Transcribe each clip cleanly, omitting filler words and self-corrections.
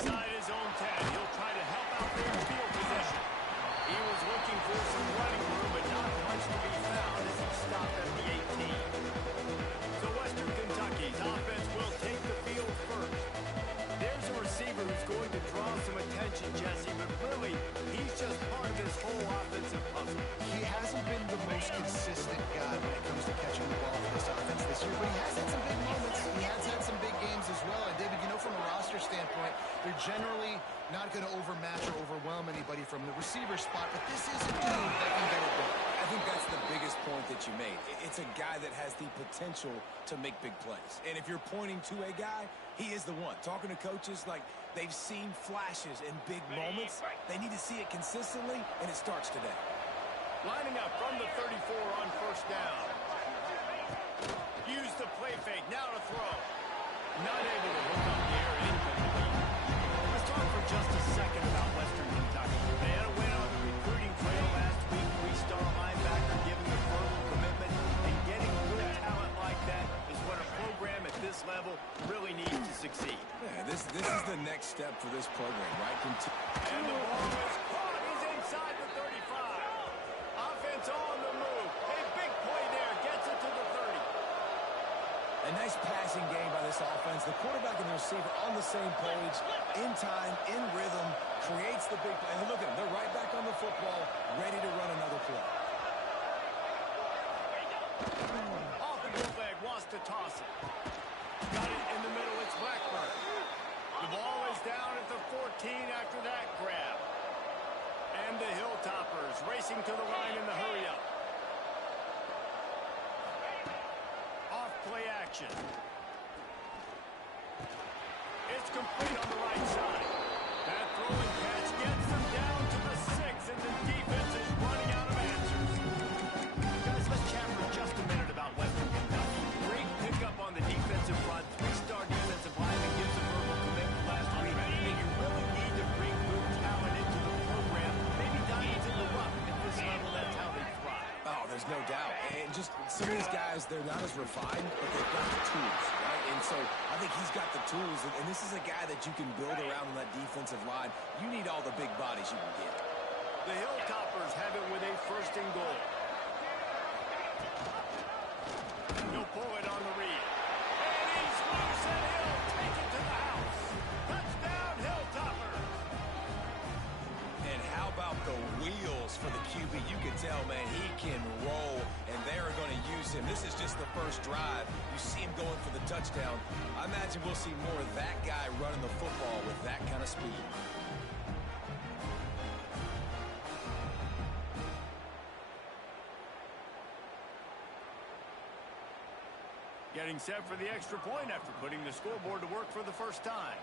inside his own 10. He'll try to help out their field position. He was looking for some running room, but not much to be found as he stopped at the 18. So Western Kentucky's offense will take the field first. There's a receiver who's going to draw some attention, Jesse, but really, he's just part of this whole offensive puzzle. He hasn't been the most consistent guy when it comes to catching the ball for this offense this year, but he has had some big moments. He has had some big games as well. And, David, you know, from a roster standpoint, they're generally not going to overmatch or overwhelm anybody from the receiver spot, but this is a dude that can get it done. I think that's the biggest point that you made. It's a guy that has the potential to make big plays. And if you're pointing to a guy, he is the one. Talking to coaches, like, they've seen flashes in big moments. They need to see it consistently, and it starts today. Lining up from the 34 on first down. Use the play fake. Now to throw. Not able to hook up the air. Incomplete. Let's talk for just a second about Western Kentucky. They had a win on the recruiting trail last week. Three-star linebacker giving a verbal commitment. And getting good talent like that is what a program at this level really needs to succeed. Yeah, this is the next step for this program, right? And the ball is caught. He's inside the 35. Offense on the move. A big play there. Gets it to the 30. A nice passing game by this offense. The quarterback and the receiver on the same page, in time, in rhythm, creates the big play. And look at them. They're right back on the football, ready to run another play. Off the bootleg, wants to toss it. Got it in the middle. It's Blackburn. The ball is down at the 14 after that grab. And the Hilltoppers racing to the line in the hurry-up. Off play action. It's complete on the right side. That throwing catch gets them down to the 6, and the defense is running out of answers. Guys, let's chat for just a minute about Western Kentucky. Great pickup on the defensive front. Three-star defensive lineman gives a verbal commitment last week. And you really need to bring good talent into the program. Maybe diamonds in the rough. At this level, that's how they thrive. Oh, there's no doubt. And just some of these guys, they're not as refined, but they've got the tools, right? And so I think he's got the tools, and this is a guy that you can build around on that defensive line. You need all the big bodies you can get. The Hilltoppers have it with a first and goal. He'll pull it on the read. And he's loose, and he'll take it to the house. Touchdown, Hilltoppers. And how about the wheels for the QB? You can tell, man, he can roll, and they are going to use him. This is just the first drive. You see him going for the touchdown. I imagine we'll see more of that guy running the football with that kind of speed. Getting set for the extra point after putting the scoreboard to work for the first time.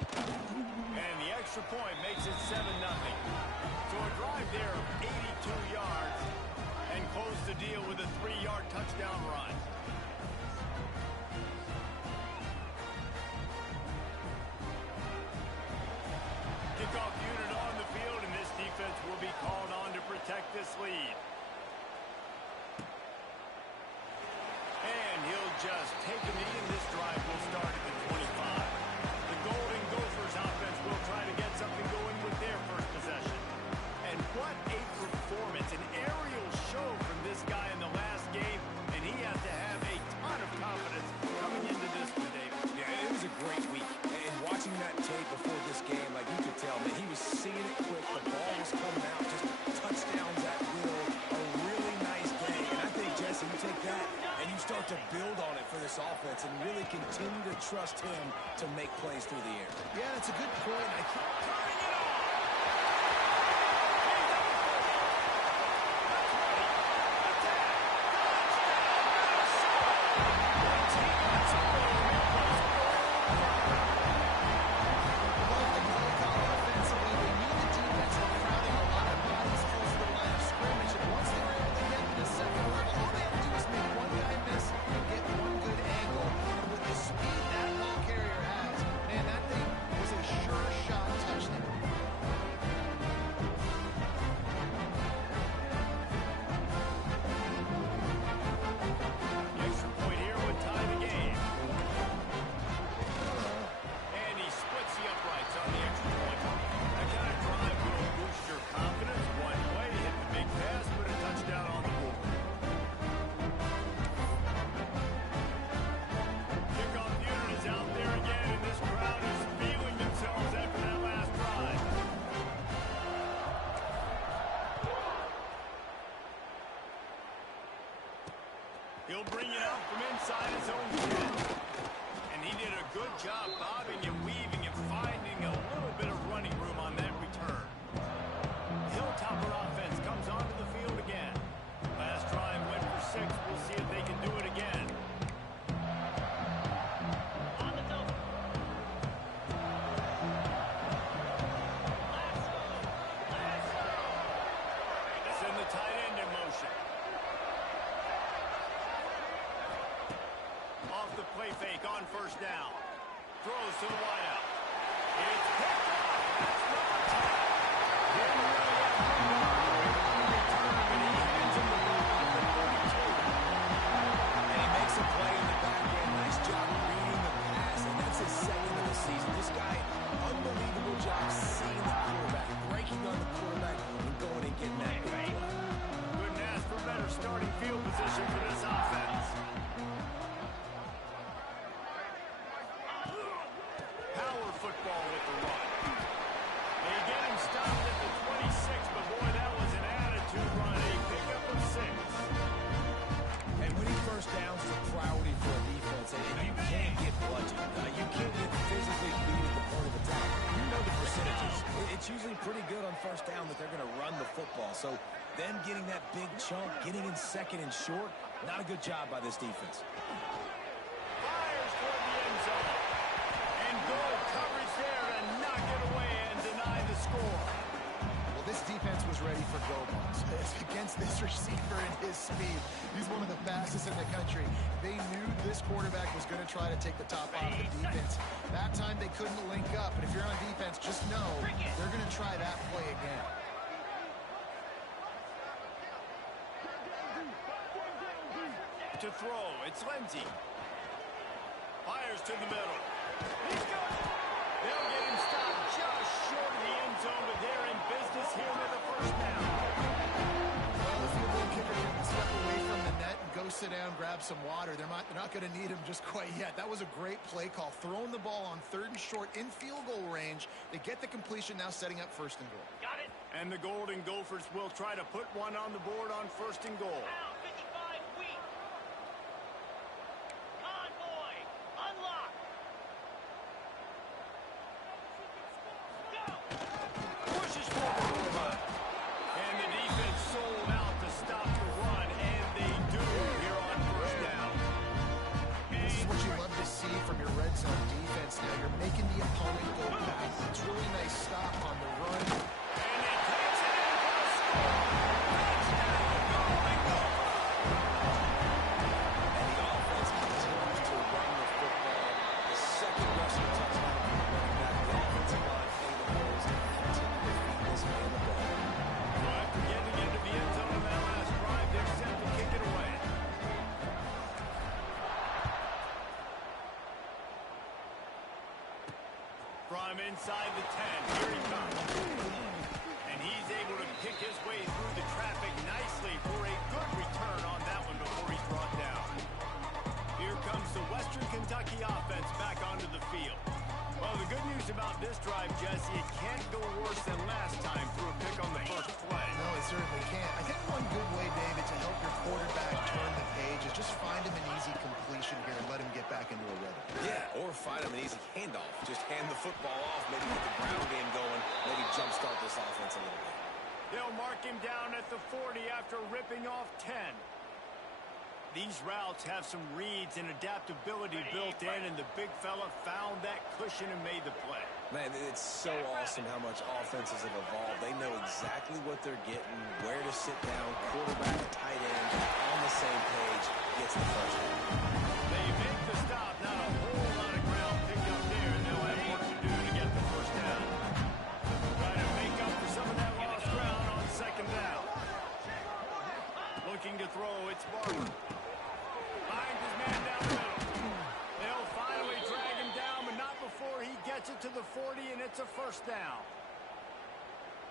And the extra point makes it 7-0. So a drive there of 82 yards and close the deal with a 3-yard touchdown run. Kickoff unit on the field, and this defense will be called on to protect this lead. And he'll just take a knee, and this drive will start at the 25. The Golden Gophers offense will try to get something going with their first possession. And what a performance, an aerial show from this guy in the last game, and he has to have a ton of confidence coming into this one, David. Yeah, it was a great week. And watching that tape before this game, like you could tell, man, he was seeing it quick. The ball was coming out, just touchdowns at will. A really nice day. And I think, Jesse, you take that and you start to build on it for this offense and really continue to trust him to make plays through the air. Yeah, that's a good point. He'll bring it out from inside his own 10. And he did a good job bobbing and weaving and finding a little bit of running room on that return. Hilltopper offense comes onto the field again. Last drive went for 6. We'll see if they can do it again. On the double. They send the tight end in motion. Off the play fake on first down. Throws to the wideout. It's picked off. That's number 10. Didn't really have room to return, but he hands him the ball at the 32. And he makes a play in the back end. Nice job reading the pass, and that's his second of the season. This guy, unbelievable job seeing the quarterback, breaking on the quarterback, and going and getting that big play. Couldn't ask for better starting field position for this offense. Power football with the run. They get him stopped at the 26, but boy, that was an attitude run. A pickup of 6. And winning first downs is a priority for a defense, and you can't get bludgeoned. You can't get physically beat at the point of attack. You know the percentages. It's usually pretty good on first down that they're going to run the football. So them getting that big chunk, getting in second and short, not a good job by this defense. Fires toward the end zone. And good coverage there and knock it away and deny the score. Well, this defense was ready for go balls. It's against this receiver and his speed. He's one of the fastest in the country. They knew this quarterback was going to try to take the top off the defense. That time they couldn't link up, but if you're on defense, just know they're going to try that play again. To throw, it's Lindsey. Fires to the middle. He's got it. They'll get him stopped just short of the end zone, but they're in business here with a first down. Well, the field goal kicker can step away from the net and go sit down, grab some water. They're not going to need him just quite yet. That was a great play call. Throwing the ball on 3rd and short in field goal range. They get the completion, now setting up 1st and goal. Got it. And the Golden Gophers will try to put one on the board on 1st and goal. Pushes forward a run. And the defense sold out to stop the run, and they do here on first down. This is what you love to see from your red zone defense now. You're making the opponent go back. It's really nice stop on the run. And it takes it in for a score. Touchdown, Golden Gophers. And the offense continues to run the football. The second rushing touchdown from the running back. The offensive line played the holes and continue to feed this man the ball. So after getting into the end zone on that last drive, they're set to kick it away. From inside the 10, here he comes. And he's able to pick his way through the traffic nicely for a good return on that one before he's brought down. Here comes the Western Kentucky offense back onto the field. Well, the good news about this drive, Jesse, it can't go worse than last time through a pick on the first play. No, it certainly can't. I think one good way, David, to help your quarterback turn the page is just find him an easy completion here and let him get back into a rhythm. Yeah, or find him an easy handoff. Just hand the football off, maybe get the ground game going, maybe jumpstart this offense a little bit. They'll mark him down at the 40 after ripping off 10. These routes have some reads and adaptability built in, and the big fella found that cushion and made the play. Man, it's so awesome how much offenses have evolved. They know exactly what they're getting, where to sit down, quarterback, tight end, on the same page, gets the first down. They make the stop, not a whole lot of ground picked up there, and they'll have work to do to get the first down. Trying to make up for some of that lost ground on 2nd down. Looking to throw, it's Barber. Finds his man down the middle. They'll finally drag him down, but not before he gets it to the 40, and it's a first down.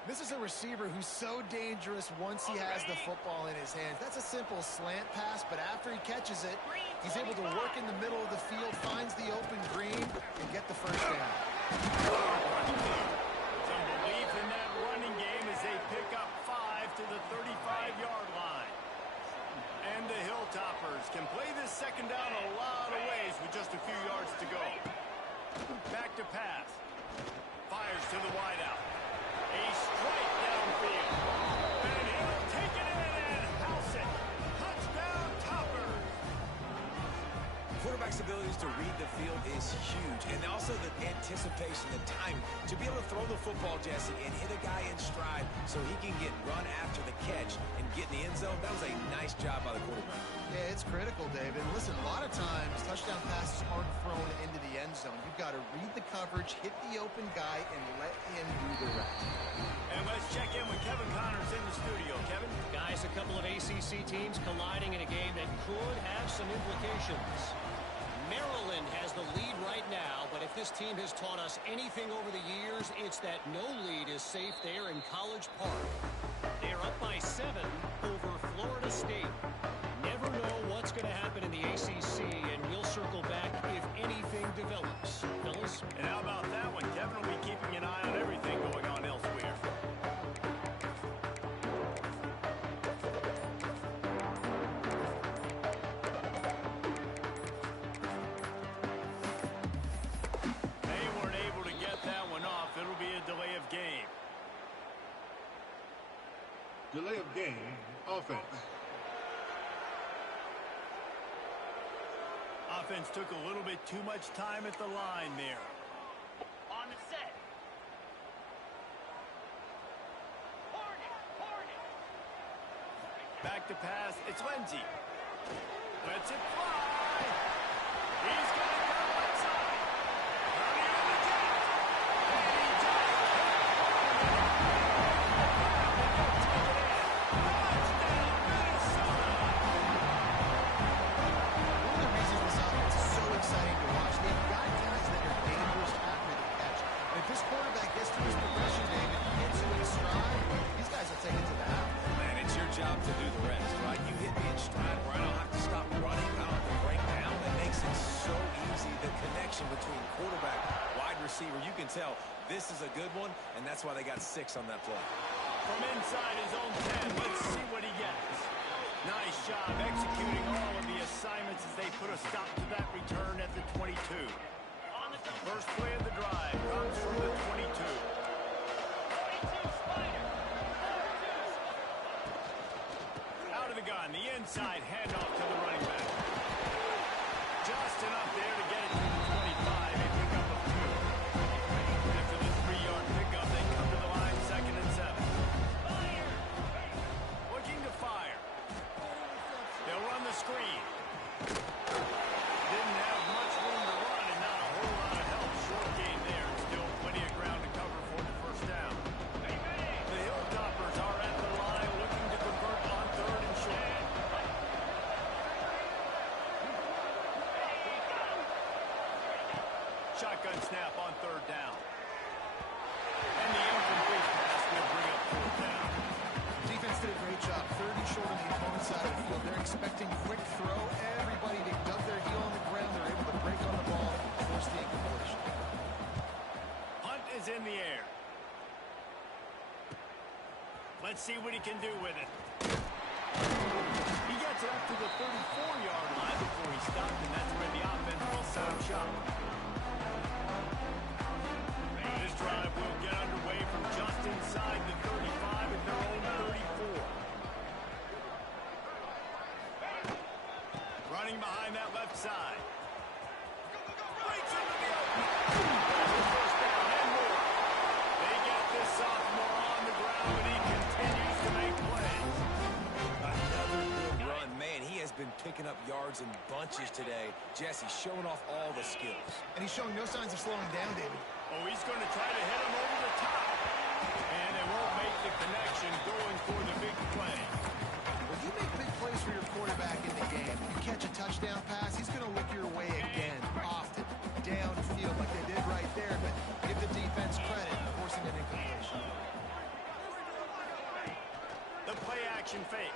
This is a receiver who's so dangerous once he has the football in his hands. That's a simple slant pass, but after he catches it, he's able to work in the middle of the field, finds the open green, and get the first down. Some belief in that running game as they pick up 5 to the 35-yard line. And the Hilltoppers complete to pass. Fires to the wideout. A straight downfield. And he'll take it in and house it. Touchdown, Toppers. Quarterback's abilities to read the field is huge, and also the anticipation, the timing, to be able to throw the football, Jesse, and hit a guy in stride so he can get run after the catch and get in the end zone. That was a nice job by the quarterback. Yeah, it's critical, David. Listen, a lot of times, touchdown passes aren't thrown into the end zone. You've got to read the coverage, hit the open guy, and let him do the rest. And let's check in with Kevin Connors in the studio. Kevin? Guys, a couple of ACC teams colliding in a game that could have some implications. Maryland has the lead right now, but if this team has taught us anything over the years, it's that no lead is safe there in College Park. They're up by 7 over Florida State. Never know what's going to happen in the ACC, and we'll circle back if anything develops. Fellas? And how about that one? Kevin will be keeping an eye on everything going on elsewhere. They weren't able to get that one off. It'll be a delay of game. Delay of game, offense. Offense took a little bit too much time at the line there. On the set. Back to pass. It's Lindsey. Lets it fly. He's going to go outside. Running on the jet. And he just touchdown, Minnesota. One of the reasons this offense is so exciting to watch, they've got guys that are dangerous after the catch. And if this quarterback gets to his progression, David, he hits you in stride, these guys will take it to the house. Man, it's your job to do the rest, right? You hit me in stride where I don't have to stop running. I don't have to break down. It makes it so easy. The connection between quarterback, wide receiver, you can tell this is a good one, and that's why they got 6 on that play. From inside his own 10, let's see what he gets. Nice job executing all of the assignments as they put a stop to that return at the 22. First play of the drive comes from the 22. Out of the gun, the inside handoff to the running back. Just enough there to get it to the 25, a pickup of 2. After the 3-yard pickup, they come to the line, 2nd and 7. Looking to fire. They'll run the screen. Didn't have much room to run and not a whole lot of help. Short gain there and still plenty of ground to cover for the first down. The Hilltoppers are at the line looking to convert on 3rd and short. Shotgun snap on 3rd down. And the incomplete pass will bring up 4th down. Defense did a great job. 3rd and short on the opponent's side of the field. They're expecting quick throw. Everybody, they dug their heel on the ground. They're able to break on the ball, force the incompletion. Hunt is in the air. Let's see what he can do with it. He gets it up to the 34-yard line before he stopped, and that's where the offense will set up shop. This drive will get underway from just inside the 35 at their own 34. Running behind that left side. Breaks into the open. First down and more. They get this sophomore on the ground, but he continues to make plays. Another good run. Man, he has been picking up yards in bunches today. Jesse showing off all the skills. And he's showing no signs of slowing down, David. Oh, he's going to try to hit him over the top. And it won't make the connection going for the big play. When you make big plays for your quarterback in the game, you catch a touchdown pass, he's going to look your way again, often, downfield like they did right there, but give the defense credit, forcing an incompletion. The play action fake.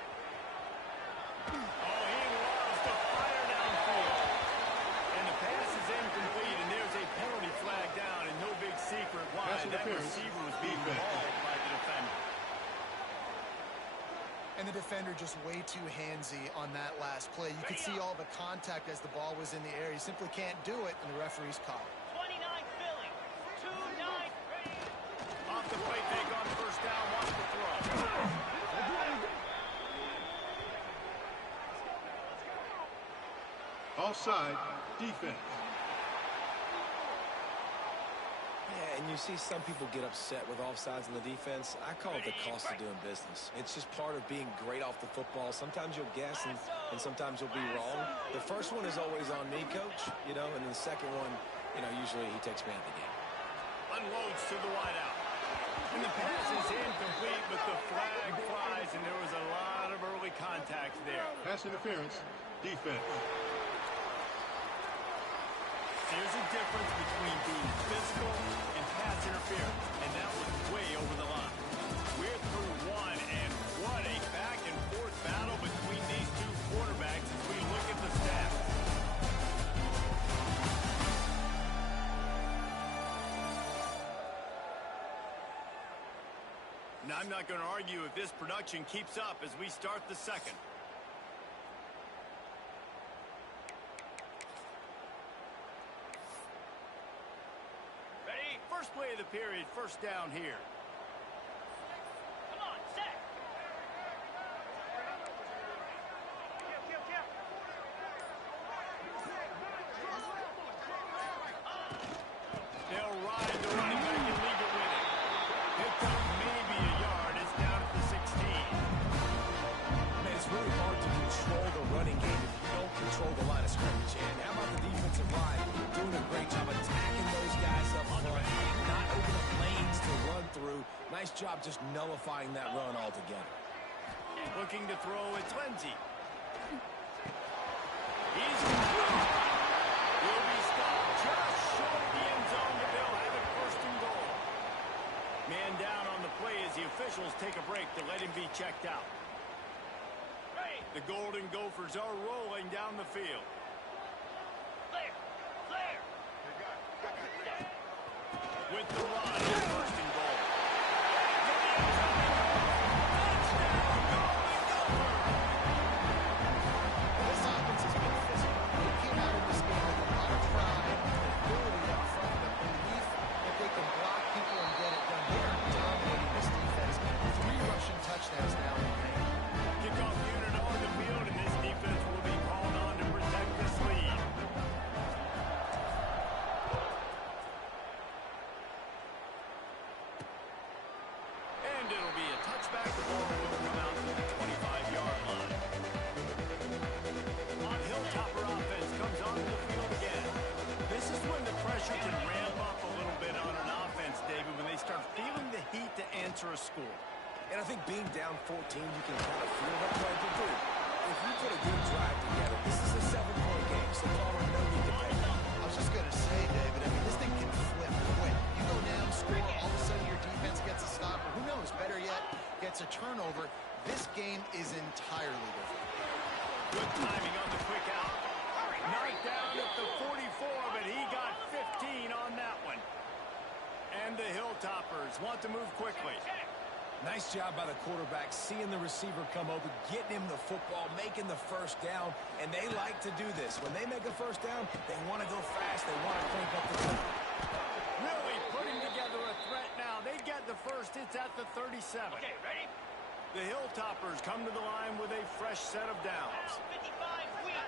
Oh, he loves to fire downfield. And the pass is incomplete, and there's a penalty flag down, and no big secret why. That receiver was being mauled by the defender. And the defender just way too handsy on that last play. You could see all the contact as the ball was in the air. He simply can't do it, and the referee's caught it. 29 Philly. Offside, defense. Yeah, and you see some people get upset with offsides in the defense. I call it the cost of doing business. It's just part of being great off the football. Sometimes you'll guess and sometimes you'll be wrong. The first one is always on me, Coach, you know, and the second one, you know, usually he takes me out of the game. Unloads to the wideout. And the pass is incomplete, but the flag flies, and there was a lot of early contact there. Pass interference, defense. There's a difference between being physical and pass interference, and that was way over the line. We're through one, and what a back-and-forth battle between these two quarterbacks as we look at the stats. Now, I'm not going to argue if this production keeps up as we start the second. First play of the period, first down here. Come on, set. They'll ride the running back and leave it with it. Picked up maybe a yard. It's down at the 16. Man, it's really hard to control the running game if you don't control the line of scrimmage. And how about the defensive line doing a great job attacking those guys up front, not opening lanes to run through. Nice job just nullifying that run altogether. Looking to throw, it's Lindsey. He's complete. Will be stopped just short of the end zone, but they'll have it first and goal. Man down on the play as the officials take a break to let him be checked out. The Golden Gophers are rolling down the field. Clear. Clear. With the run, first and goal. This offense has been physical. They came out of this game with a lot of pride and ability up front, the belief that they can block people and get it done. They are dominating this defense. 3 rushing touchdowns now in the game. Kickoff unit on the field, and this defense will be called on to protect this lead. And it'll be a touchback. The ball will come out to the 25-yard line. On Hilltopper offense comes onto the field again. This is when the pressure can ramp up a little bit on an offense, David, when they start feeling the heat to answer a score. And I think being down 14, you can kind of feel what play can do. If you put a good drive together, this is a 7-point game, so Palmer, no need to pay. I was just going to say, David, I mean, this thing can flip quick. You go down, score, all of a sudden your defense gets a stop, or who knows, better yet, gets a turnover. This game is entirely different. Good timing on the quick out. Knocked down at the 44, but he got 15 on that one. And the Hilltoppers want to move quickly. Nice job by the quarterback, seeing the receiver come over, getting him the football, making the first down, and they like to do this. When they make a first down, they want to go fast, they want to crank up the tempo. Really putting together a threat now. They get the first. It's at the 37. Okay, ready? The Hilltoppers come to the line with a fresh set of downs. 55 wheel.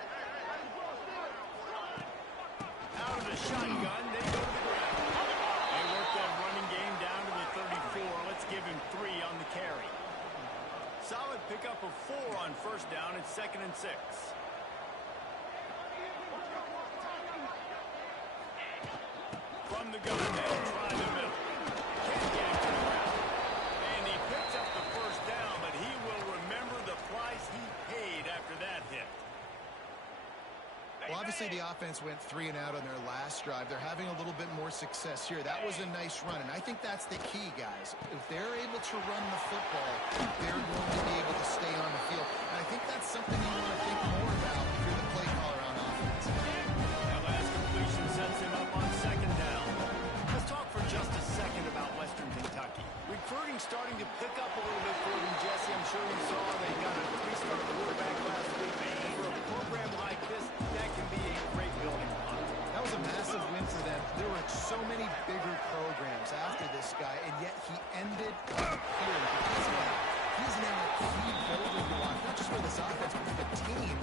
Out of the shotgun, they go to the ground. They work that running game down to the 34. Let's give him 3 on the carry. Solid pickup of 4 on first down. It's 2nd and 6. From the gun, they'll try the middle. Can't get him to the ground. And he picks up the first down, but he will remember the price he paid after that hit. Well, obviously the offense went 3 and out on their last drive. They're having a little bit more success here. That was a nice run, and I think that's the key, guys. If they're able to run the football, they're going to be able to stay on the field. And I think that's something you want to think more about if you're the play caller on offense. That last completion sets him up on 2nd down. Let's talk for just a second about Western Kentucky. Recruiting starting to pick up a little bit for them, Jesse. I'm sure you saw they got a 3-star quarterback last week. For a program like this, that can be a great building block. That was a massive win for them. There were so many bigger programs after this guy, and yet he ended up here. Because of that, he's now a key building block, not just for this offense, but for the team,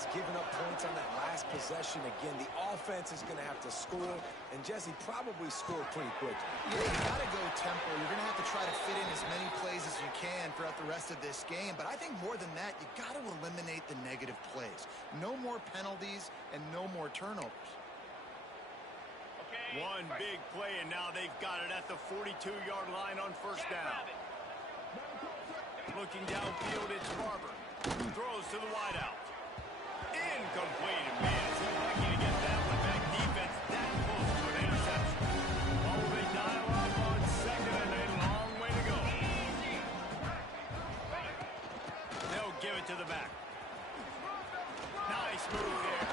defense giving up points on that last possession. Again, the offense is going to have to score, and Jesse probably scored pretty quickly. Yeah, you got to go tempo. You're going to have to try to fit in as many plays as you can throughout the rest of this game. But I think more than that, you got to eliminate the negative plays. No more penalties and no more turnovers. Okay. One big play, and now they've got it at the 42-yard line on first down. Looking downfield, it's Barber. Throws to the wideout. Incomplete. Man, it's lucky to get that one back. Defense that close to an interception. Oh, they dial up on second, and a long way to go. They'll give it to the back. Nice move there.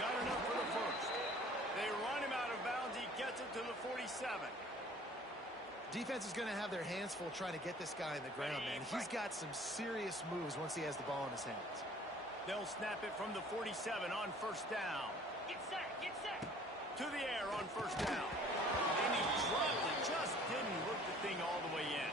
Got enough for the first. They run him out of bounds. He gets it to the 47. Defense is going to have their hands full trying to get this guy in the ground, man. He's got some serious moves once he has the ball in his hands. They'll snap it from the 47 on first down. Get set. Get set. To the air on first down. And he dropped it. Just didn't look the thing all the way in.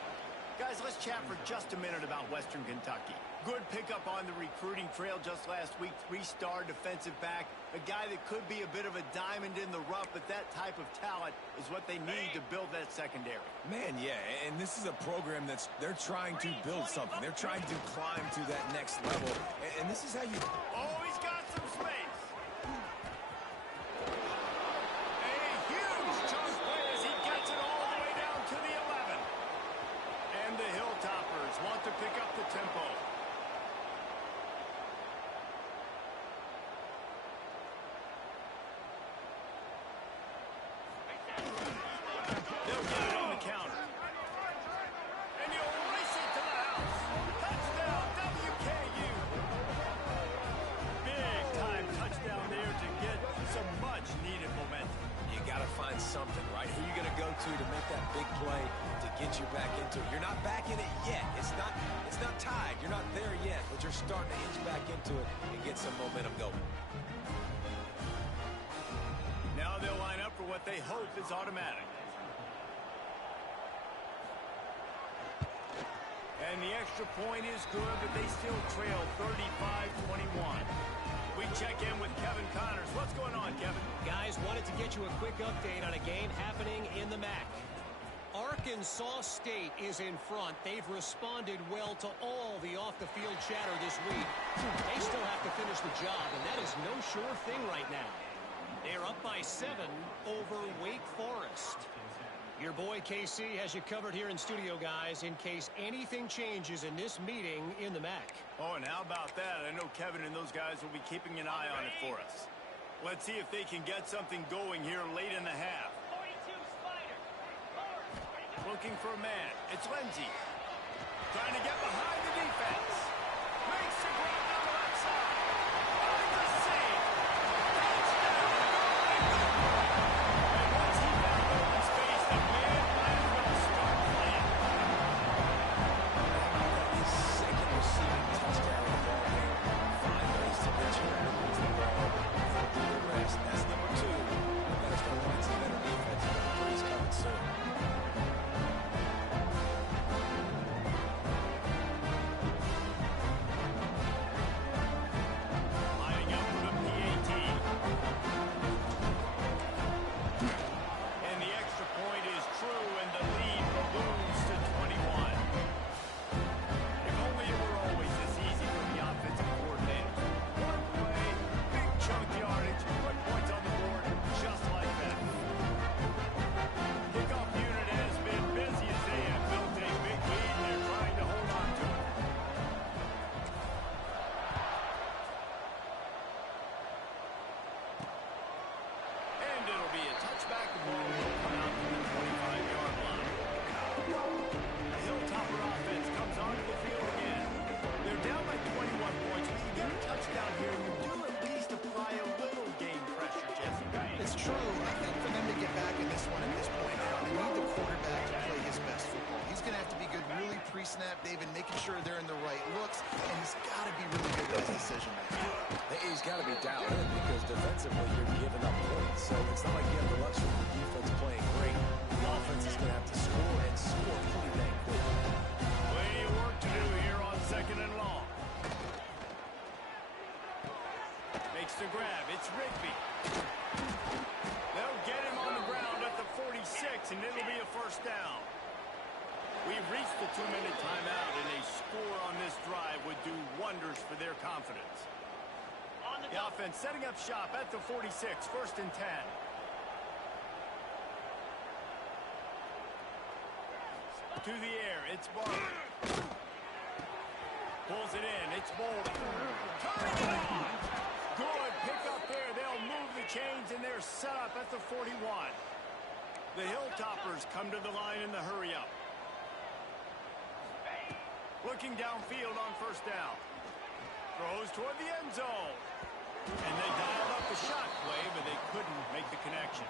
Guys, let's chat for just a minute about Western Kentucky. Good pickup on the recruiting trail just last week. 3-star defensive back. A guy that could be a bit of a diamond in the rough, but that type of talent is what they need to build that secondary. Man, yeah, and this is a program they're trying to build something. They're trying to climb to that next level, and this is how you... Oh, he's got some space. A huge chunk play as he gets it all the way down to the 11. And the Hilltoppers want to pick up the tempo. They'll get it on the counter. And you'll race it to the house. Touchdown, WKU. Big time touchdown there to get some much needed momentum. You got to find something, right? Who are you going to go to make that big play to get you back into it? You're not back in it yet. It's not tied. You're not there yet, but you're starting to inch back into it and get some momentum going. Now they'll line up for what they hope is automatic. And the extra point is good, but they still trail 35-21. We check in with Kevin Connors. What's going on, Kevin? Guys, wanted to get you a quick update on a game happening in the MAC. Arkansas State is in front. They've responded well to all the off-the-field chatter this week. They still have to finish the job, and that is no sure thing right now. They're up by 7 over Wake Forest. Your boy KC has you covered here in studio, guys, in case anything changes in this meeting in the MAC. Oh, and how about that? I know Kevin and those guys will be keeping an eye on it for us. Let's see if they can get something going here late in the half. 42 Spider. Looking for a man. It's Lindsey. Trying to get behind the defense. Makes the grab down the left side. By the seam. Touchdown. And once he found open space, the man might as well start playing. His second receiving touchdown in the ball game. 5 ways to get you to lose the ball. He'll do the rest. That's number 2. You better start playing some better defense. Number 3 is coming soon. Lining up for the PAT. And the extra point is true, and the lead balloons to 21. If only it were always this easy for the offensive coordinators. One play, big chunk yardage, put points on the board just like that. Kickoff unit has been busy as they have built a big lead, and they're trying to hold on to it. And it'll be a touchback. The ball will come out from the 25-yard line. The Hilltopper offense comes onto the field again. They're down by 21 points. When you get a touchdown here, you do at least apply a little game pressure, Jesse. It's true. I think for them to get back in this one at this point now, they need the quarterback to play his best football. He's going to have to be good really pre-snap, David, making sure they're in the right looks, and he's got to be really good with his decision making. He's got to be down in because defensively you're giving up points. So it's not like you have the luxury of the defense playing great. The offense is going to have to score and score pretty dang quick. Plenty of work to do here on second and long. it's Rigby. They'll get him on the ground at the 46, and it'll be a first down. We've reached the 2-minute timeout, and a score on this drive would do wonders for their confidence. On the The offense setting up shop at the 46, first and 10. To the air, it's Barber. Pulls it in, it's Bolden. Turning it on! Good pick up there. They'll move the chains, and they're set up at the 41. The Hilltoppers come to the line in the hurry-up. Looking downfield on first down. Throws toward the end zone. And they dialed up the shot play, but they couldn't make the connection.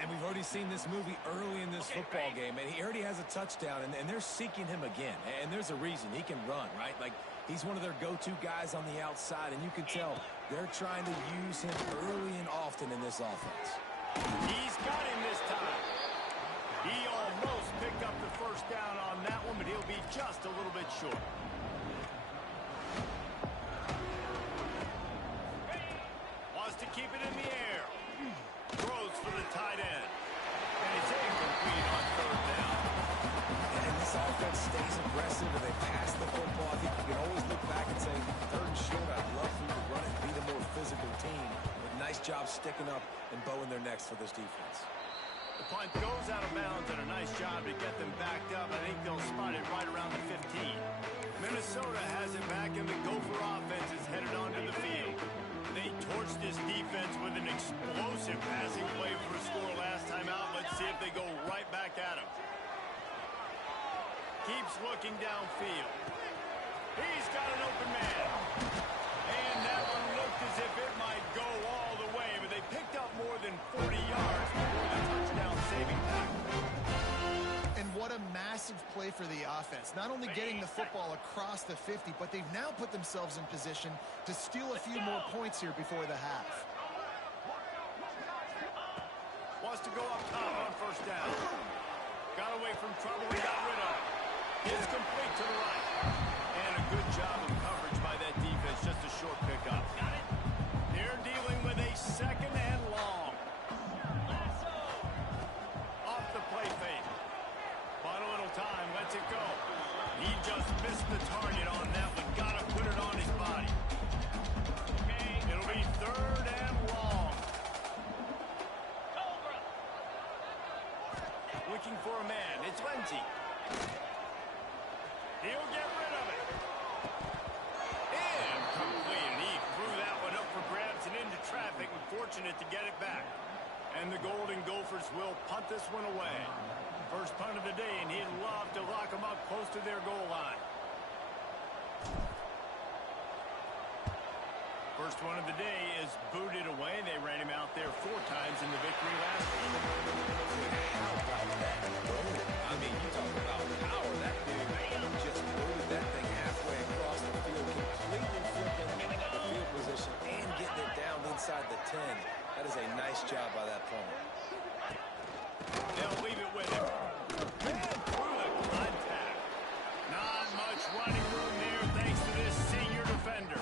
And we've already seen this movie early in this football game, and he already has a touchdown, and they're seeking him again. And there's a reason. He can run, right? Like, he's one of their go-to guys on the outside, and you can tell they're trying to use him early and often in this offense. He's got him this time. He almost picked up the first down on that one, but he'll be just a little bit short. Wants to keep it in the air. Throws for the tight end. And it's incomplete on third down. And this offense stays aggressive, and they pass the football. I think you can always look back and say, third and short, I'd love for you to run it and be the more physical team. But nice job sticking up and bowing their necks for this defense. The punt goes out of bounds, and a nice job to get them backed up. I think they'll spot it right around the 15. Minnesota has it back, and the Gopher offense is headed onto the field. They torched this defense with an explosive passing play for a score last time out. Let's see if they go right back at him. Keeps looking downfield. He's got an open man. And that one looked as if it might go all the way, but they picked up more than 40 yards before the touchdown saving tackle. And what a massive play for the offense. Not only getting the football across the 50, but they've now put themselves in position to steal a few more points here before the half. Wants to go up top on first down. Got away from trouble and got rid of it. It's complete to the right. And a good job of coverage by that defense. Just a short pickup. Got it. They're dealing with a second and long. Lasso. Off the play fake. But a little time. Lets it go. He just missed the target on that one. Got to put it on his body. Okay. It'll be third and long. Cobra. Looking for a man. It's Lindsey. He'll get rid of it. Incomplete. He threw that one up for grabs and into traffic. Fortunate to get it back. And the Golden Gophers will punt this one away. First punt of the day, and he'd love to lock them up close to their goal line. First one of the day is booted away. They ran him out there 4 times in the victory last week. How about that? I mean, you talk about power. That dude just booted that thing halfway across the field, completely flipping the field position and getting it down inside the 10. That is a nice job by that punter. They'll leave it with him. Man through the contact. Not much running room there thanks to this senior defender.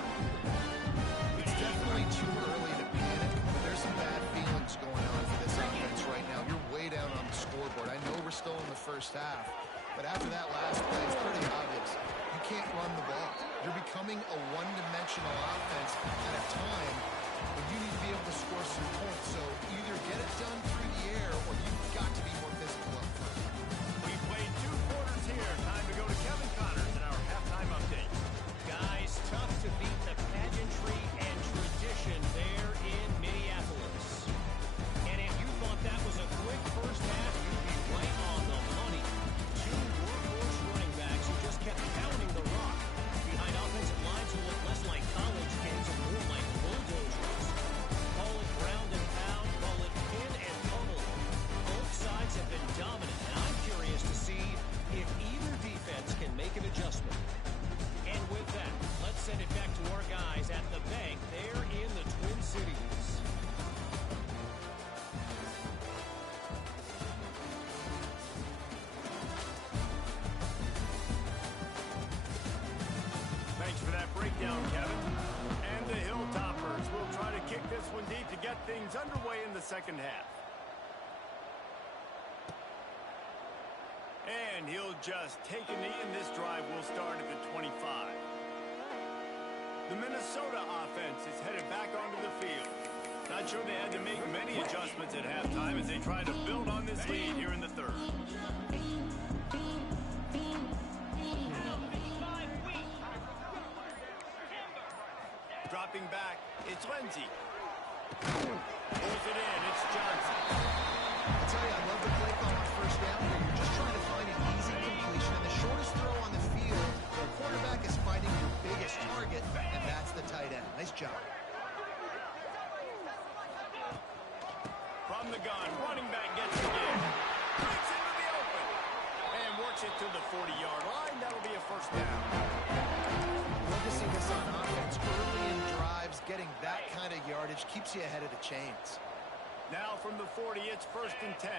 It's definitely too early to panic, but there's some bad feelings going on for this offense right now. You're way down on the scoreboard. I know we're still in the first half, but after that last play, it's pretty obvious. You can't run the ball. You're becoming a one-dimensional offense at a time when you need to be able to score some points. So either get it done through the air or you've got to be more physical up front. We played 2 quarters here. Time to go to Kevin Connors in our halftime update. Guys, tough to beat the pageantry and tradition there in Minneapolis. And if you thought that was a quick first half, you'd be right on the money. 2 workhorse running backs who just kept pounding the rock behind offensive lines who look less like college kids and more like bulldozers. Call it ground and pound, call it pin and pummel. Both sides have been dominant, and I'm curious to see if either defense can make an adjustment. And with that, let's send it back to our guys at the bank there in the Twin Cities. Thanks for that breakdown, Kevin. And the Hilltoppers will try to kick kick this one deep to get things underway in the second half. And he'll just take a knee, and this drive will start at the 25. The Minnesota offense is headed back onto the field. Not sure they had to make many adjustments at halftime as they try to build on this lead here in the third. Dropping back, it's Lindsey. Pulls it in, it's Johnson. I tell you, I love the play call on first down where you're just trying to find an easy completion, and the shortest throw on the field, the quarterback is finding your biggest target, and that's the tight end. Nice job. From the gun, running back gets it in. Breaks into the open. And works it to the 40-yard line. That'll be a first down. Love to see this on offense. Early in drives, getting that kind of yardage keeps you ahead of the chains. Now from the 40, it's 1st and 10.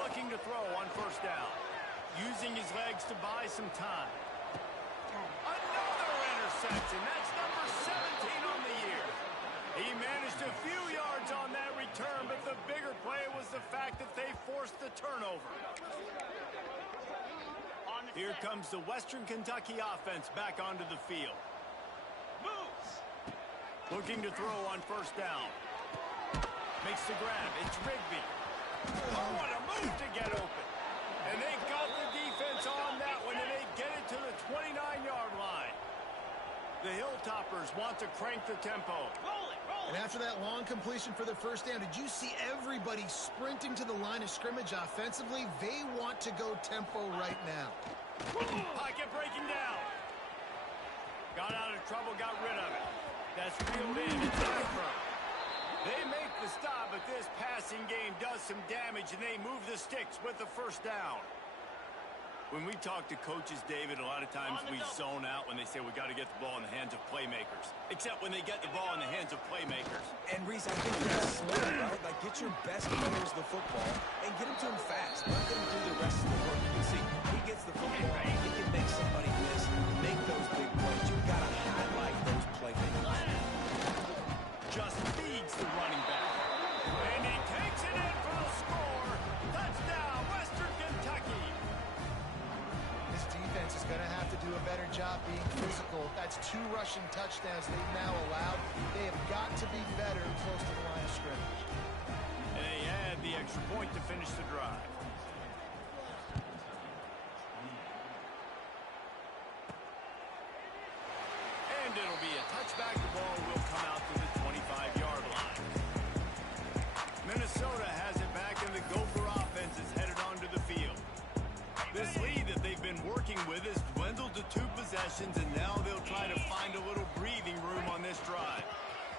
Looking to throw on first down. Using his legs to buy some time. Another interception. That's number 17 on the year. He managed a few yards on that return, but the bigger play was the fact that they forced the turnover. Here comes the Western Kentucky offense back onto the field. Moves. Looking to throw on first down. Makes the grab. It's Rigby. Oh, what a move to get open. And they got the defense on that one, and they get it to the 29-yard line. The Hilltoppers want to crank the tempo. Roll it, roll And it. after that long completion for the first down, did you see everybody sprinting to the line of scrimmage offensively? They want to go tempo right now. Pocket breaking down. Got out of trouble, got rid of it. That's reeled in. It's Eifert. They make the stop, but this passing game does some damage, and they move the sticks with the first down. When we talk to coaches, David, a lot of times we zone out when they say we got to get the ball in the hands of playmakers. Except when they get the ball in the hands of playmakers. And Reese, I think that's smart, right? Like, get your best players the football and get them to him fast. Let them do the rest of the work. You can see he gets the football. He can make somebody miss, make those big plays. You've got to highlight those playmakers. Just feeds the running back. And he takes it in for the score. Touchdown, Western Kentucky. This defense is going to have to do a better job being physical. That's 2 rushing touchdowns they've now allowed. They have got to be better close to the line of scrimmage. And they add the extra point to finish the drive. And it'll be a touchback. The ball will come out to the 25-yard line. Minnesota has it back, and the Gopher offense is headed onto the field. This lead that they've been working with has dwindled to 2 possessions, and now they'll try to find a little breathing room on this drive.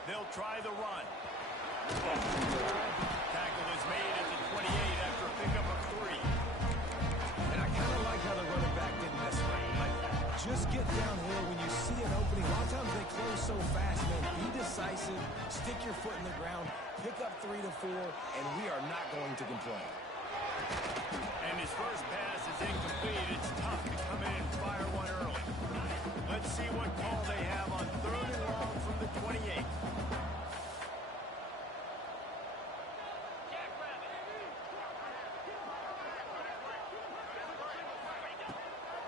They'll try the run. Tackle is made at the 28 after a pickup of 3. And I kind of like how the running back didn't mess around. Like, just get downhill when you see an opening. A lot of times they close so fast, man. Be decisive, stick your foot in the ground, pick up 3 to 4, and we are not going to complain. And his first pass is incomplete. It's tough to come in and fire one early. Let's see what call they have on 3rd and long from the 28.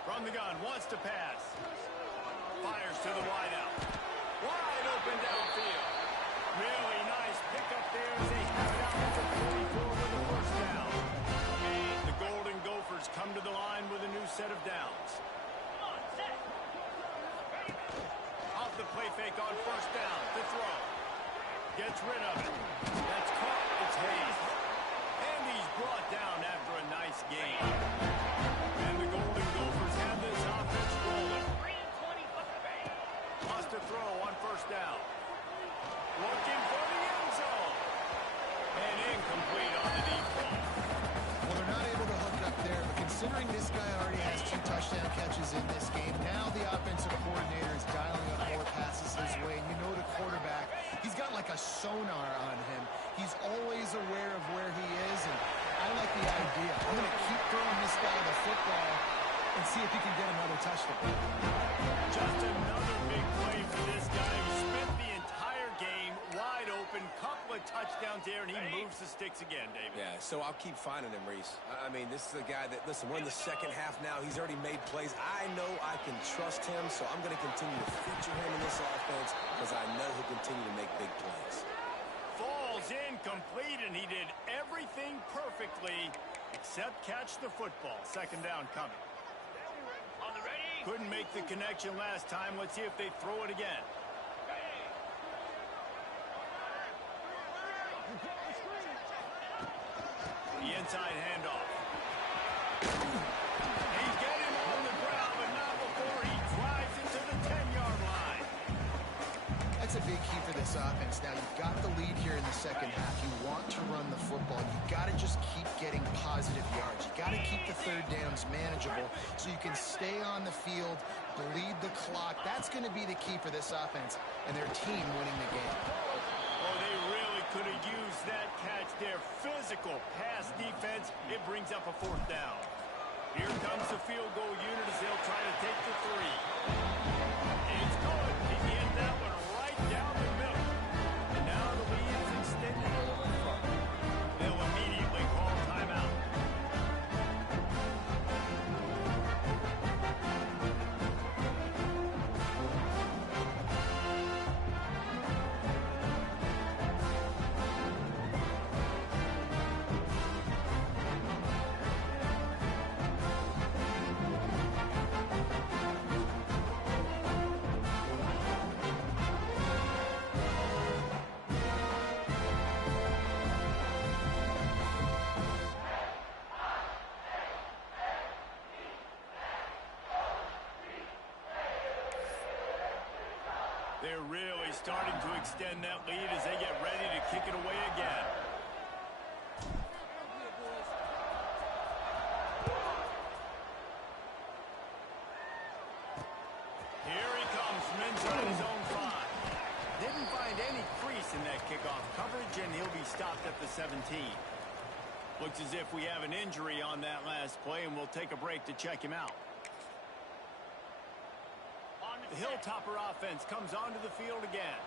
From the gun, wants to pass. Fires to the wideout. Wide open downfield. Really nice pickup there as they have it out to 44 with the first down. The Golden Gophers come to the line with a new set of downs. On, set. Off the play fake on first down to throw. Gets rid of it. That's caught. It's Hayes. And he's brought down after a nice gain. And the Golden Gophers have this offense rolling. 3 and 20. Lost to throw on first down. Looking for the end zone. And incomplete on the deep ball. Well, they're not able to hook up there, but considering this guy already has 2 touchdown catches in this game, now the offensive coordinator is dialing up more passes his way. And you know the quarterback, he's got like like a sonar on him. He's always aware of where he is, and I like the idea. I'm going to keep throwing this guy the football and see if he can get another touchdown. Just another big play for this guy who spent the entire game wide open. Couple of touchdowns there, and he moves the sticks again, David. Yeah, so I'll keep finding him, Reese. I mean, this is a guy that, listen, we're in the second half now. He's already made plays. I know I can trust him, so I'm going to continue to feature him in this offense because I know he'll continue to make big plays. Falls incomplete, and he did everything perfectly except catch the football. Second down coming. On the ready. Couldn't make the connection last time. Let's see if they throw it again. The inside handoff. He's getting him on the ground, but not before he drives into the 10-yard line. That's a big key for this offense. Now, you've got the lead here in the second half. You want to run the football. You've got to just keep getting positive yards. You've got to keep the third downs manageable so you can stay on the field, bleed the clock. That's going to be the key for this offense and their team winning the game. Oh, they really could have used that catch there. Physical pass defense. It brings up a fourth down. Here comes the field goal unit as they'll try to take the three. It's good. He hit that one right down the middle. And now the lead is extended a little further. They'll immediately call timeout. They're really starting to extend that lead as they get ready to kick it away again. Here he comes from inside his own 5. Didn't find any crease in that kickoff coverage, and he'll be stopped at the 17. Looks as if we have an injury on that last play, and we'll take a break to check him out. The Hilltopper offense comes onto the field again.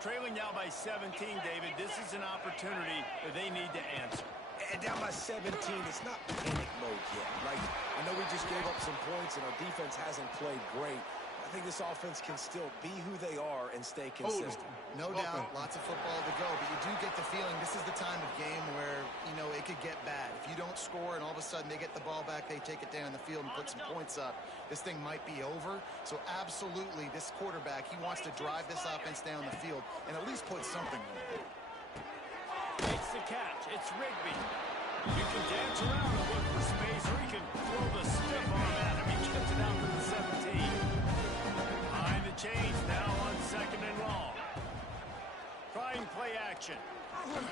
Trailing now by 17, David. This is an opportunity that they need to answer. And down by 17, it's not panic mode yet. Like, I know we just gave up some points and our defense hasn't played great. I think this offense can still be who they are and stay consistent. No doubt, lots of football to go, but you do get the feeling this is the time of game where, you know, it could get bad. If you don't score and all of a sudden they get the ball back, they take it down the field and put some points up, this thing might be over. So absolutely, this quarterback, he wants to drive this offense down the field and at least put something in it. Makes the catch. It's Rigby. You can dance around and look for space, or you can throw the stiff arm at him. He gets it out to the 17. Behind the chains now on second and long. Trying play action. And the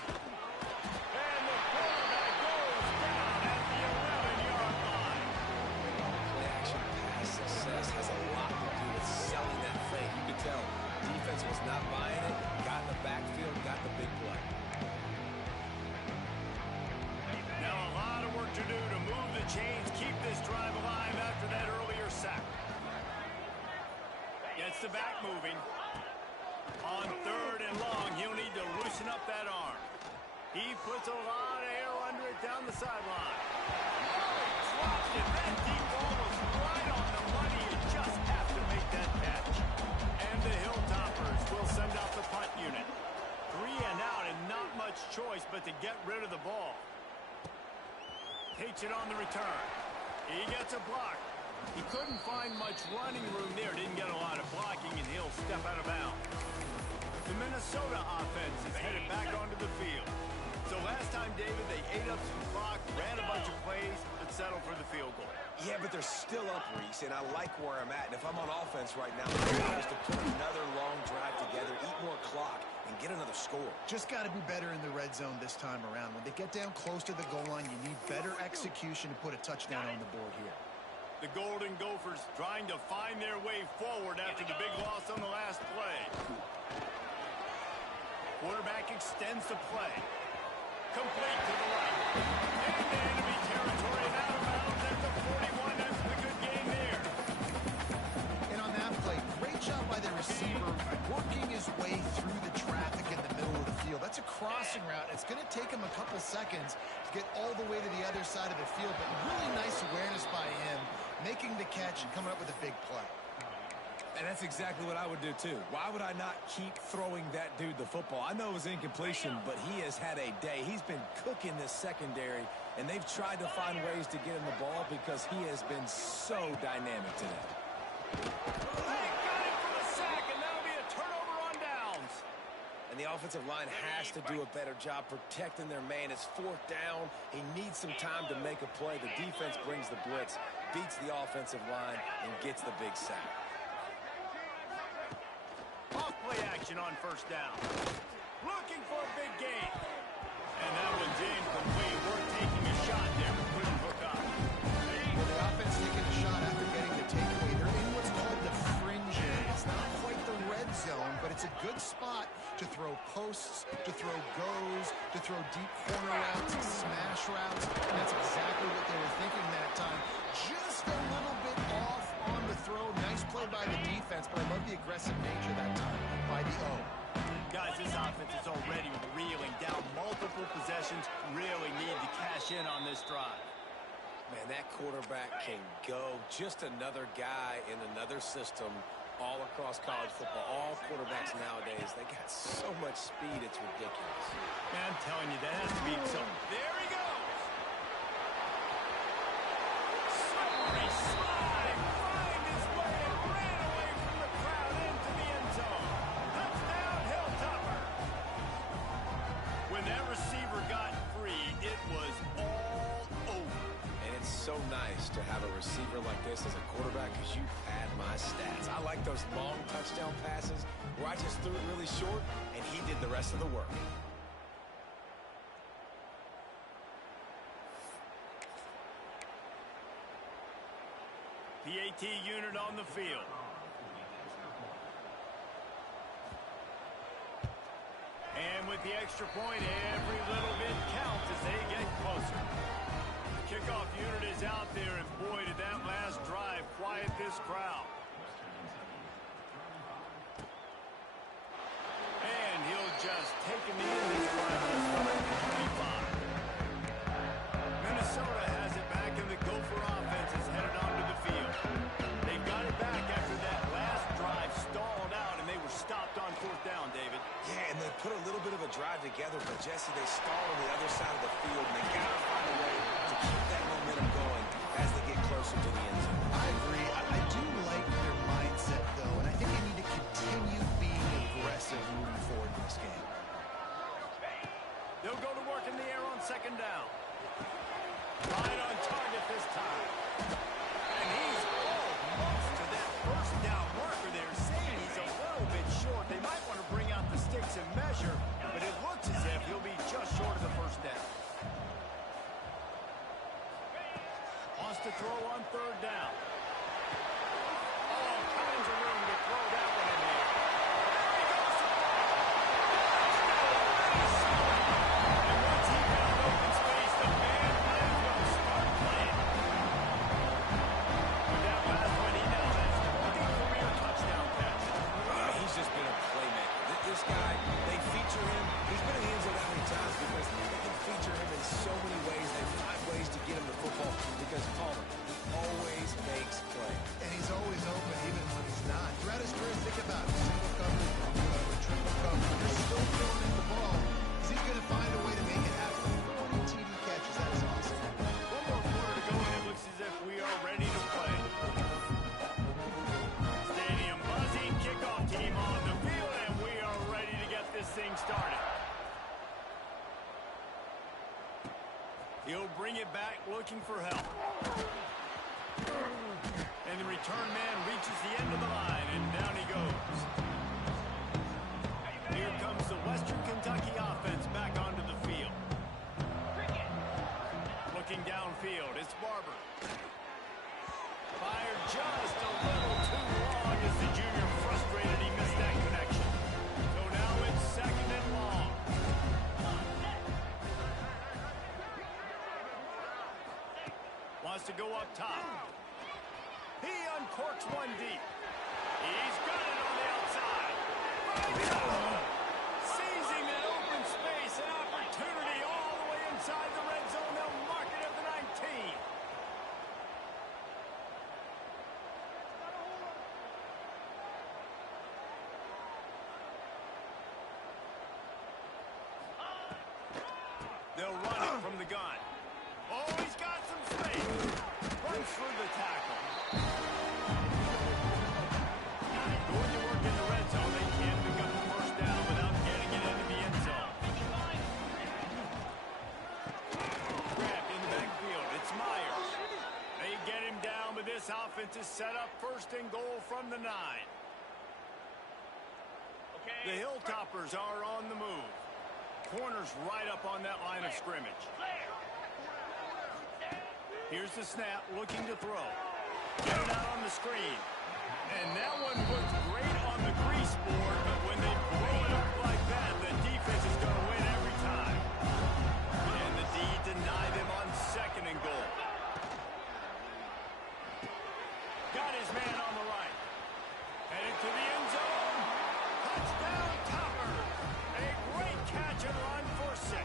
quarterback goes down at the 11-yard line. Play action pass success has a lot to do with selling that fake. You could tell defense was not buying it, got in the backfield, got the big play. Now a lot of work to do to move the chains, keep this drive alive after that earlier sack. Gets the back moving. On third and long, he'll need to loosen up that arm. He puts a lot of air under it down the sideline. Dropped it. That deep ball was right on the money. You just have to make that catch. And the Hilltoppers will send out the punt unit. 3 and out and not much choice but to get rid of the ball. Takes it on the return. He gets a block. He couldn't find much running room there. Didn't get a lot of blocking, and he'll step out of bounds. The Minnesota offense is headed back onto the field. So last time, David, they ate up some clock, ran a bunch of plays, but settled for the field goal. Yeah, but they're still up, Reese, and I like where I'm at. And if I'm on offense right now, my goal is to put another long drive together, eat more clock, and get another score. Just got to be better in the red zone this time around. When they get down close to the goal line, you need better execution to put a touchdown on the board here. The Golden Gophers trying to find their way forward after the big loss on the last play. Quarterback extends the play. Complete to the right. Into enemy territory and out of bounds at the 41. That's the good game there. And on that play, great job by the receiver working his way through the traffic in the middle of the field. That's a crossing route. It's going to take him a couple seconds to get all the way to the other side of the field, but really nice awareness by him, making the catch and coming up with a big play. And that's exactly what I would do, too. Why would I not keep throwing that dude the football? I know it was incompletion, but he has had a day. He's been cooking this secondary, and they've tried to find ways to get him the ball because he has been so dynamic today. They got him for the sack, and that'll be a turnover on downs. And the offensive line has to do a better job protecting their man. It's fourth down. He needs some time to make a play. The defense brings the blitz, beats the offensive line, and gets the big sack. Off-play action on first down. Looking for a big gain. And that one's incomplete. We're taking a shot there, but couldn't hook up. Well, the offense taking a shot after getting the takeaway. They're in what's called the fringe area. It's not quite the red zone, but it's a good spot to throw posts, to throw goes, to throw deep corner routes, smash routes. And that's exactly what they were thinking that time. Just a little bit off on the throw. Nice play by the defense, but I love the aggressive nature that time by the O. Guys, this offense is already reeling down multiple possessions. Really need to cash in on this drive. Man, that quarterback can go. Just another guy in another system all across college football. All quarterbacks nowadays, they got so much speed, it's ridiculous. Man, I'm telling you, that has to be some. There he goes. Slippery slide. Find his way and ran away from the crowd into the end zone. Touchdown, Hilltopper. When that receiver got free, it was all over. And it's so nice to have a receiver like this as a quarterback because you pad my stats. I like those long touchdown passes where I just threw it really short and he did the rest of the work. PAT unit on the field. And with the extra point, every little bit counts as they get closer. The kickoff unit is out there, and boy, did that last drive quiet this crowd. And he'll just take him in this drive to start at 25. Minnesota has it back, and the Gopher offense is headed onto the field. They got it back after that last drive stalled out, and they were stopped on fourth down, David. Yeah, and they put a little bit of a drive together, but Jesse, they stalled on the other side of the field, and they got to find a way to keep that momentum going as they get closer to the end zone. I agree. I do like their mindset, though, and I think they need to continue being aggressive moving forward in this game. They'll go to work in the air on second down. Right on target this time. And he's almost to that first down marker there, saying he's a little bit short. They might want to bring out the sticks and measure, but it looks as if he'll be just short of the first down. Wants to throw on third down. All kinds of room to throw that one in there. And once he found open space, the man might as well start playing. With that last one, he now has 20 career touchdown passes. He's just been a playmaker. This guy, they feature him. He's been in the end zone that many times because they can feature him in so many ways. They find ways to get him the football because Palmer, he always makes plays. And he's always open, even when he's not. Throughout his career, think about it. Single coverage, double coverage, triple coverage. They're still throwing him the ball because he's going to find a way to make it happen. 40 TD catches, that is awesome. One more quarter to go, and it looks as if we are ready to play. Stadium buzzing, kickoff team on the field, and we are ready to get this thing started. He'll bring it back looking for help. And the return man reaches the end of the line, and down he goes. Here comes the Western Kentucky offense back onto the field. Looking downfield, it's Barber. Fired just a little too long as the junior frustrated he missed that connection. So now it's second and long. to go up top. He uncorks one deep. He's got it on the outside. Seizing that open space, an opportunity all the way inside the red zone. They'll mark it at the 19. They'll run it from the gun. Oh, he's got some space. Runs through the tackle. Going to work in the red zone. They can't pick up the first down without getting it into the end zone. Grabbed in the backfield. It's Myers. They get him down, but this offense is set up first and goal from the 9. The Hilltoppers are on the move. Corner's right up on that line of scrimmage. Here's the snap, looking to throw. Get it out on the screen. And that one looked great on the grease board, but when they blow it up like that, the defense is going to win every time. And the D deny them on second and goal. Got his man on the right. Headed to the end zone. Touchdown, Topper. A great catch and run for 6.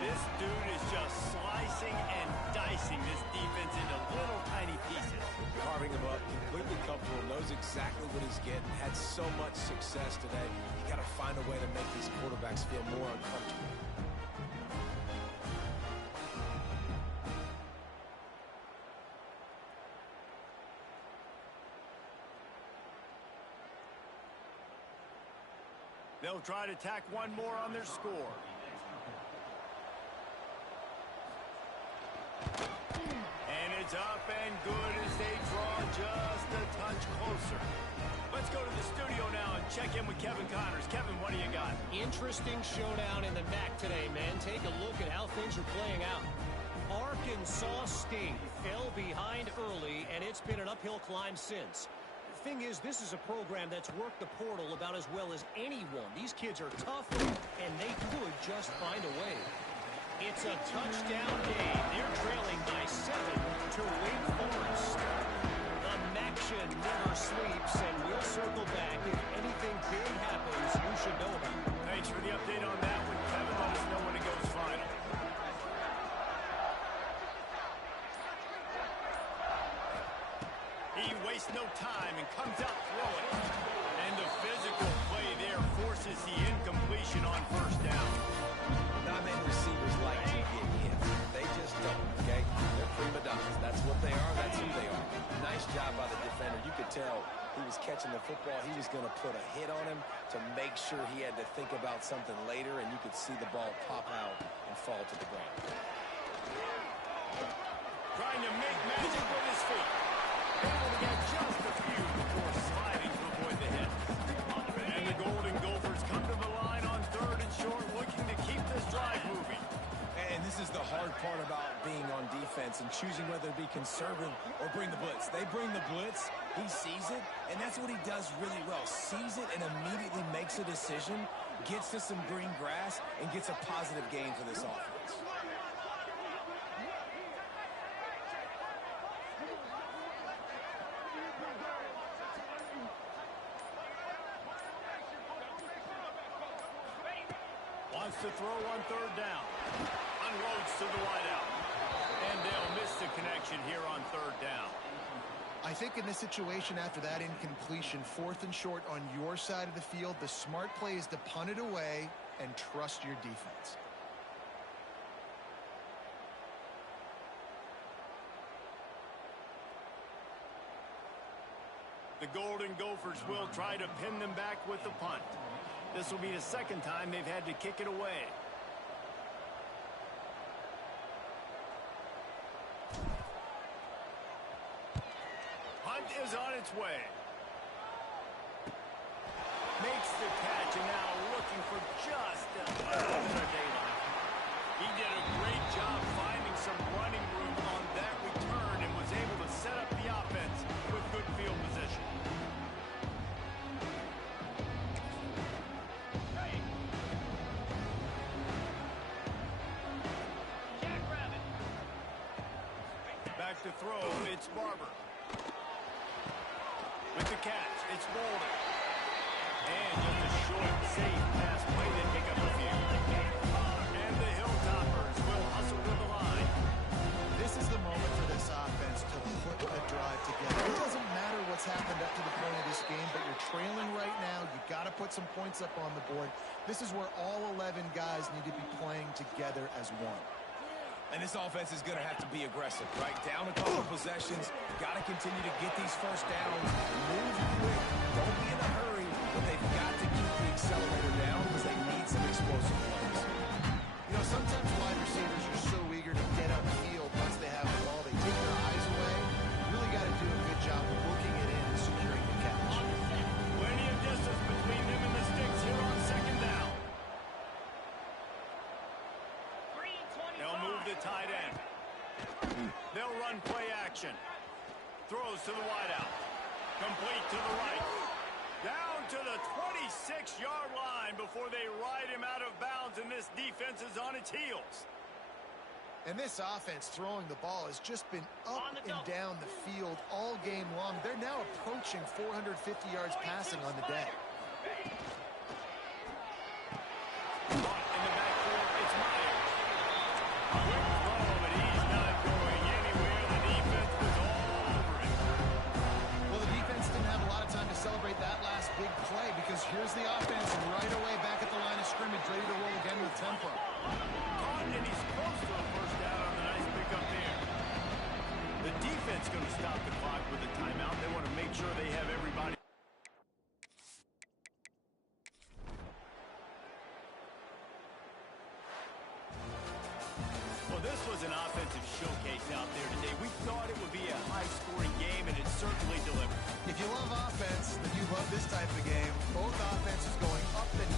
This dude is just slicing and dicing this defense into little tiny pieces. Carving him up, completely comfortable, knows exactly what he's getting, had so much success today. You got to find a way to make these quarterbacks feel more uncomfortable. They'll try to tack one more on their score. And it's up and good as they draw just a touch closer. Let's go to the studio now and check in with Kevin Connors. Kevin, what do you got? Interesting showdown in the MAC today, man. Take a look at how things are playing out. Arkansas State fell behind early, and it's been an uphill climb since. The thing is, this is a program that's worked the portal about as well as anyone. These kids are tough, and they could just find a way. It's a touchdown game. They're trailing by 7 to Wake Forest. The MACtion never sleeps, and we'll circle back. If anything big happens, you should know about it. Thanks for the update on that one, Kevin. Let us know when it goes final. He wastes no time and comes out throwing. And the physical play there forces the incompletion on first down. Not many receivers like to get hit. They just don't, okay? They're prima donnas. That's what they are. That's who they are. Nice job by the defender. You could tell he was catching the football. He was going to put a hit on him to make sure he had to think about something later, and you could see the ball pop out and fall to the ground. Trying to make magic with his feet. Able to get just a few before sliding to avoid the hit. And the Golden Gophers come to the line on 3rd and short, looking to keep this drive moving. And this is the hard part about being on defense and choosing whether to be conservative or bring the blitz. They bring the blitz, he sees it, and that's what he does really well. Sees it and immediately makes a decision, gets to some green grass, and gets a positive gain for this offense. Wants to throw on 3rd down. Unloads to the wideout. And they'll miss the connection here on 3rd down. I think in this situation, after that incompletion, 4th and short on your side of the field, the smart play is to punt it away and trust your defense. The Golden Gophers will try to pin them back with the punt. This will be the second time they've had to kick it away. Hunt is on its way. Makes the catch and now looking for just a little bit of daylight. He did a great job finding some running room on that return and was able to set up the offense with good field position. throw, it's Barber. With the catch, it's Boulder. And just a short, safe pass play to pick up a few. And the Hilltoppers will hustle to the line. This is the moment for this offense to put a drive together. It doesn't matter what's happened up to the point of this game, but you're trailing right now. You've got to put some points up on the board. This is where all 11 guys need to be playing together as one. And this offense is going to have to be aggressive, right? Down a couple possessions, got to continue to get these first downs, move quick, don't be in a hurry, but they've got to keep the accelerator down because they need some explosive plays. You know, sometimes wide receivers are so eager to get upfield once they have the ball, they take their eyes away. Really got to do a good job of working it in and securing the catch. Plenty of distance between them and the sticks here on second down. They'll move the tight end. They'll run play action. Throws to the wideout. Complete to the right. Down to the 26-yard line before they ride him out of bounds, and this defense is on its heels. And this offense throwing the ball has just been up and down the field all game long. They're now approaching 450 yards passing on the day. In the backfield, it's Meyer. Quick throw, but he's not going anywhere. The defense was all over it. Well, the defense didn't have a lot of time to celebrate that last big play because here's the offense right away back at the line of scrimmage, ready to roll again with tempo. Caught, and he's close to a first down on the nice pickup there. The defense going to stop the clock with a timeout. They want to make sure they have everybody. Well, this was an offensive showcase out there today. We thought it would be a high-scoring game, and it certainly delivered. If you love offense, then you love this type of game. Both offenses going up and